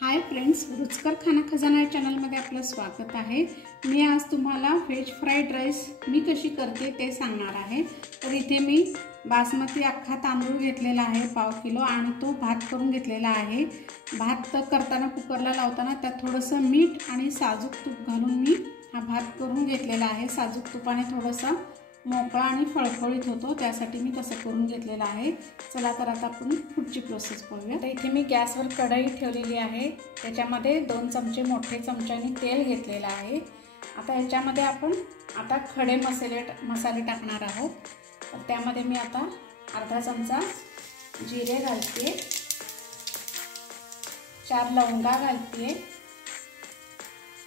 Hi friends, रुचकर खाना खजाना या चॅनलमध्ये आपलं स्वागत आहे। मी आज तुम्हाला व्हेज फ्राईड राईस मी कशी करते ते सांगणार आहे। तर इथे मी बासमती अख्खा तांदूळ घेतलेला आहे पाव किलो आणि तो भात करून घेतलेला आहे। भात करताना कुकरला लावताना त्यात थोडंसं मीठ आणि साजूक तूप घालून मी हा भात करून घेतलेला आहे। साजूक तुपाने थोडंसं मोकळा आणि फळफळीत होतो, त्यासाठी मी तसं करून घेतलेला आहे। चला तर आता आपण पुढची प्रोसेस पाहूया। तर इथे मी गॅसवर कढई ठेवलेली आहे, त्याच्यामध्ये 2 चमचे मोठे चमच्याने तेल घेतलेलं आहे। आता याच्यामध्ये आपण खडे मसाले टाकणार आहोत। तर त्यामध्ये मी आता अर्धा चमचा जिरे घालते, 4 लवंगा घालते,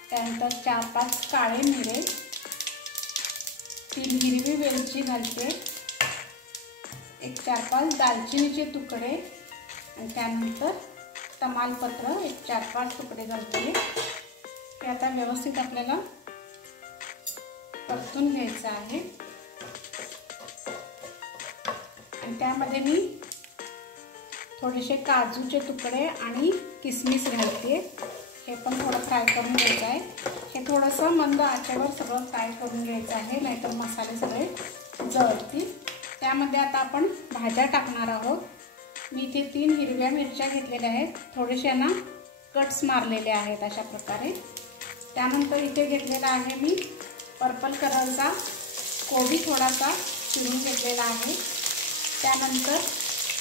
त्यानंतर 4-5 काळे मिरे, 3 हिरवी वेलची घालते, एक 4-5 दालचिनीचे तुकडे आणि त्यानंतर तमालपत्र एक 4-5 तुकडे घालते। हे आता व्यवस्थित आपल्याला परतून घ्यायचं आहे आणि त्यामध्ये मी थोडेसे काजूचे तुकडे आणि किसमिस घालते। हे पण थोडं फ्राय करून घ्यायचं आहे। हे थोडंसं मंद आचेवर सगळं फ्राय करून घ्यायचं आहे, नाहीतर मसाले सगळे जळतील। त्यामध्ये आता आपण भाज्या टाकणार आहोत। मी इथे 3 हिरव्या मिरच्या घेतलेल्या आहेत, थोडेसे ना कट्स मारलेले आहेत अशा प्रकारे। त्यानंतर इथे घेतलेला आहे मी पर्पल कलरचा कोबी थोडासा चिरून घेतलेला आहे। त्यानंतर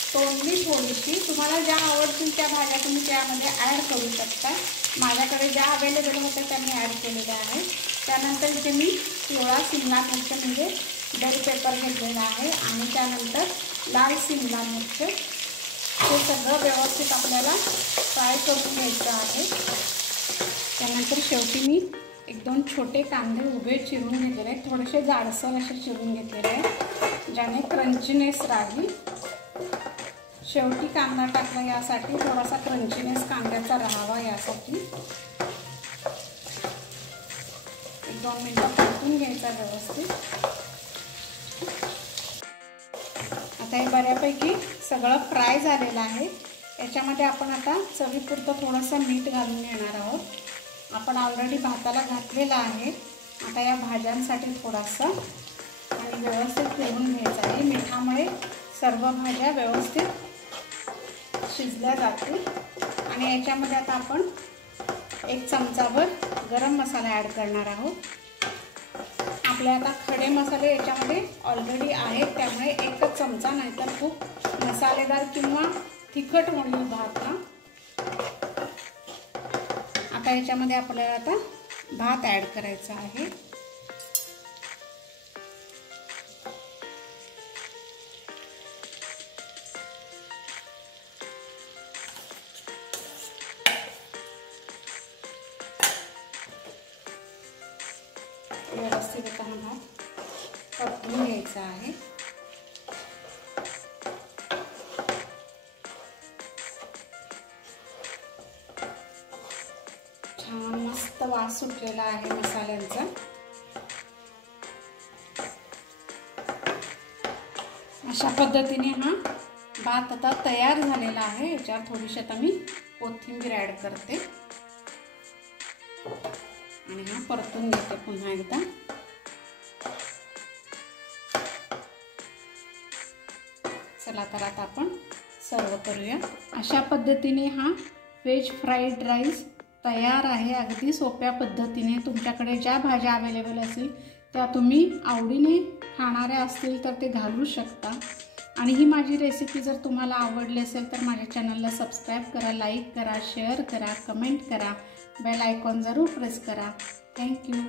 तोंडली थोडीशी, तुम्हाला ज्या आवडतील त्या भाज्या तुम्ही त्यामध्ये ॲड करू शकता। माझ्याकडे ज्या अवेलेबल होत्या त्या मी ॲड केलेल्या आहेत। त्यानंतर इथे मी पिवळा शिमला मिरच म्हणजे बेल पेपर घेतलेला आहे आणि त्यानंतर लाल शिमला मिरच, हे सगळं व्यवस्थित आपल्याला फ्राय करून घ्यायचं आहे। त्यानंतर शेवटी मी 1-2 छोटे कांदे उभे चिरून घेतलेले आहेत, थोडेसे जाडसर असे चिरून घेतलेले आहेत, ज्याने क्रंचीनेस राहील। शेवटी कांदा टाकला यासाठी, थोडासा क्रंचीनेस कांद्याचा राहावा यासाठी। 1-2 मिनिटं परतून घ्यायचा व्यवस्थित। आता हे बऱ्यापैकी सगळं फ्राय झालेलं आहे। याच्यामध्ये आपण आता चवीपुरतं थोडंसं मीठ घालून घेणार आहोत। आपण ऑलरेडी भाताला घातलेलं आहे। आता या भाज्यांसाठी थोडासा आणि व्यवस्थित फिरवून घ्यायचं आहे। मिठामुळे सर्व भाज्या व्यवस्थित शिजल्या जातील आणि याच्यामध्ये आता आपण 1 चमचाभर गरम मसाला ॲड करणार आहोत। आपले आता खडे मसाले याच्यामध्ये ऑलरेडी आहेत, त्यामुळे 1 चमचा, नाहीतर खूप मसालेदार किंवा तिखट होईल भात ना। आता याच्यामध्ये आपल्याला आता भात ॲड करायचा आहे। व्यवस्थित आता हा भात परतून घ्यायचा आहे। छान मस्त वास सुटलेला आहे मसाल्यांचा। अशा पद्धतीने हा भात आता तयार झालेला आहे। याच्यावर थोडीशी आता मी कोथिंबीर ॲड करते आणि हा परतून घेते पुन्हा एकदा। चला तर आता आपण सर्व करूया। अशा पद्धतीने हा व्हेज फ्राईड राईस तयार आहे, अगदी सोप्या पद्धतीने। तुमच्याकडे ज्या भाज्या अवेलेबल असतील त्या तुम्ही आवडीने खाणाऱ्या असतील तर ते घालू शकता। आणि ही माझी रेसिपी जर तुम्हाला आवडली असेल तर माझ्या चॅनलला सबस्क्राईब करा, लाईक करा, शेअर करा, कमेंट करा, बेल आयकॉन जरूर प्रेस करा। थँक्यू।